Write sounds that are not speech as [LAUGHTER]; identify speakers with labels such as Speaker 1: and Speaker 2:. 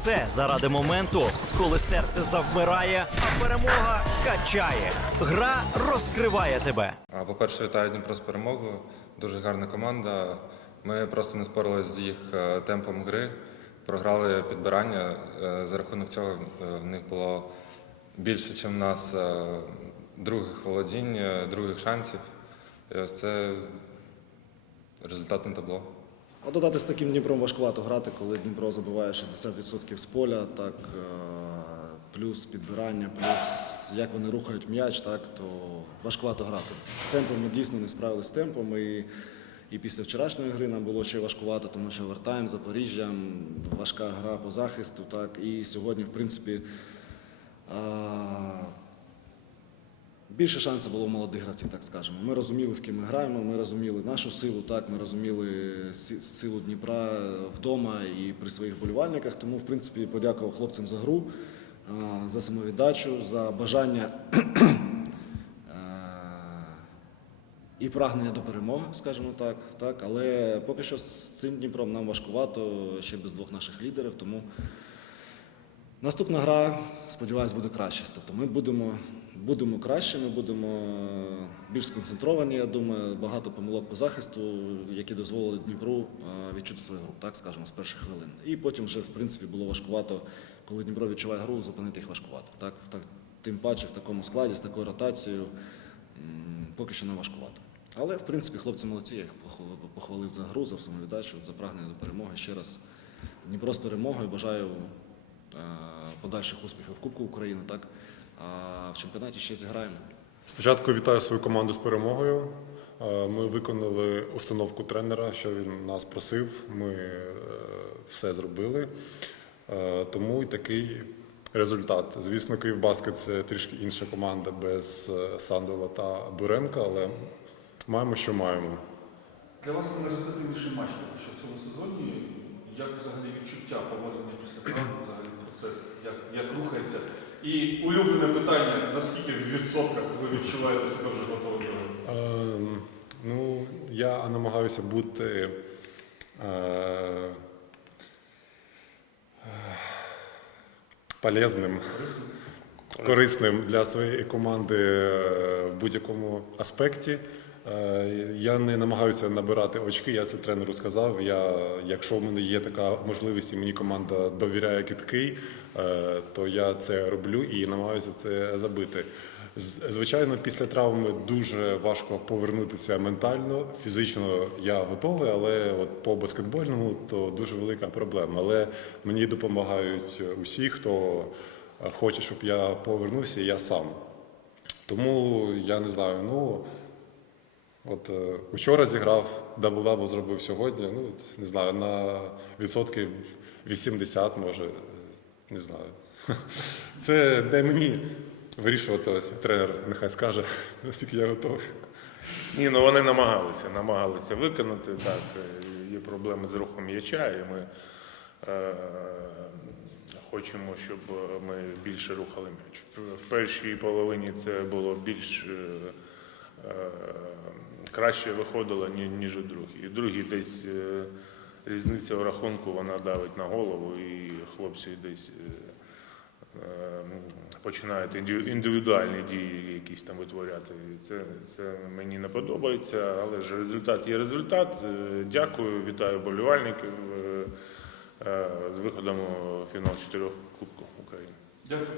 Speaker 1: все заради моменту, коли серце завмирає, а перемога качає. Гра розкриває тебе.
Speaker 2: По-перше, вітаю Дніпро з перемогою. Дуже гарна команда. Ми просто не спорилися з їх е, темпом гри, програли підбирання. Е, За рахунок цього е, в них було більше, ніж в нас других володінь, других шансів. І ось це результатне табло.
Speaker 3: А додати з таким Дніпром важкувато грати, коли Дніпро забиває 60% з поля, так, е, плюс підбирання, плюс як вони рухають м'яч, так, то важкувато грати. З темпом ми дійсно не справилися з темпом. І, і після вчорашньої гри нам було ще важкувато, тому що овертайм, Запоріжжя, важка гра по захисту. Так, і сьогодні, в принципі, а, Більше шансів було у молодих гравців, так скажемо. Ми розуміли, з ким ми граємо, ми розуміли нашу силу, так, ми розуміли силу Дніпра вдома і при своїх болівальниках. Тому, в принципі, подякував хлопцям за гру, за самовіддачу, за бажання і прагнення до перемоги, скажімо так. так. Але поки що з цим Дніпром нам важкувато ще без двох наших лідерів. Тому Наступна гра, сподіваюсь, буде краще. Тобто ми будемо, будемо краще, ми будемо е, більш сконцентровані, я думаю, багато помилок по захисту, які дозволили Дніпру е, відчути свою гру, так скажемо, з перших хвилин. І потім вже, в принципі, було важкувато, коли Дніпро відчуває гру, зупинити їх важкувато. Так, так, тим паче в такому складі, з такою ротацією, поки що не важкувато. Але, в принципі, хлопці молодці, я їх похвалив- за гру, за самовіддачу, за прагнення до перемоги. Ще раз Дніпро з перемогою. Бажаю подальших успіхів в Кубку України, так? А в чемпіонаті ще зіграємо.
Speaker 4: Спочатку вітаю свою команду з перемогою. Е, Ми виконали установку тренера, що він нас просив. Ми е, все зробили. Е, Тому і такий результат. Звісно, Київбаскет це трішки інша команда без е, Сандова та Буренка, але маємо, що маємо.
Speaker 5: Для вас це найрезультативніший матч, тому що в цьому сезоні як взагалі відчуття поводження після травми, взагалі процес, як, як рухається. І улюблене питання, наскільки в відсотках ви відчуваєте себе вже готовим до?
Speaker 4: Е, Ну, я намагаюся бути е, полезним, корисним для своєї команди е, в будь-якому аспекті. Е, Я не намагаюся набирати очки, я це тренеру сказав. Я, якщо в мене є така можливість і мені команда довіряє киткий, е, то я це роблю і намагаюся це забити. Звичайно, після травми дуже важко повернутися ментально. Фізично я готовий, але от по баскетбольному то дуже велика проблема. Але мені допомагають усі, хто хоче, щоб я повернувся, я сам. Тому я не знаю. Ну от е, вчора зіграв, дабл-дабл зробив сьогодні. Ну от, не знаю, на відсотків 80, може, е, не знаю. [LAUGHS] Це не мені вирішувати ось тренер, нехай скаже, [LAUGHS] наскільки я готовий.
Speaker 6: Ні, ну вони намагалися, намагалися виконати. Так, е, є проблеми з рухом м'яча, і ми е, хочемо, щоб ми більше рухали м'яч. В- першій половині це було більш е, краще виходило, ні- ніж у другій. І другій десь е, різниця в рахунку вона давить на голову, і хлопці десь. е, е, починають індивідуальні дії якісь там витворяти. Це, це мені не подобається, але ж результат є результат. Дякую, вітаю болівальників з виходом у фінал чотирьох Кубку України.
Speaker 5: Дякую.